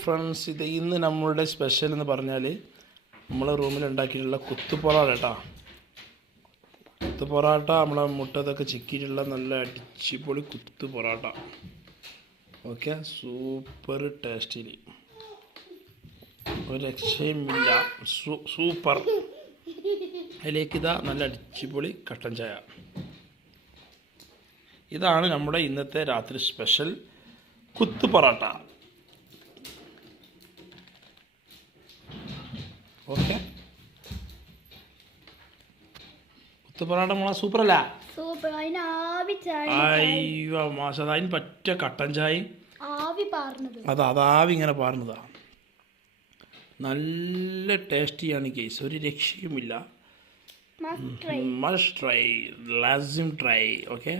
Friends, ഇത് ഇന്ന് നമ്മളുടെ സ്പെഷ്യൽ എന്ന് പറഞ്ഞാൽ നമ്മളെ റൂമിൽ ഉണ്ടാക്കിയിട്ടുള്ള കുത്തു പൊറോട്ട കേട്ടോ. കുത്തു പൊറോട്ട നമ്മളെ മുട്ടതൊക്കെ ചിക്കിയിട്ടുള്ള നല്ല അടിച്ചുപൊളി കുത്തു പൊറോട്ട. ഓക്കെ, സൂപ്പർ ടേസ്റ്റിൽ ഒരു രക്ഷയുമില്ല, സൂപ്പർ. അതിലേക്ക് ഇതാ നല്ല അടിച്ചുപൊളി കട്ടൻ ചായ. ഇതാണ് നമ്മുടെ ഇന്നത്തെ രാത്രി സ്പെഷ്യൽ കുത്തു പൊറോട്ട. ഓക്കെ, കുത്തു പൊറോട്ട നമ്മളെ സൂപ്പറല്ല? അയ്യോ മാഷാ, അതിന് പറ്റ കട്ടൻ ചായയും അതാവി ഇങ്ങനെ പാർന്നതാ. നല്ല ടേസ്റ്റിയാണ് കേസ്, ഒരു രക്ഷയുമില്ല. മസ്റ്റ് ട്രൈ, ലാസിം ട്രൈ. ഓക്കെ.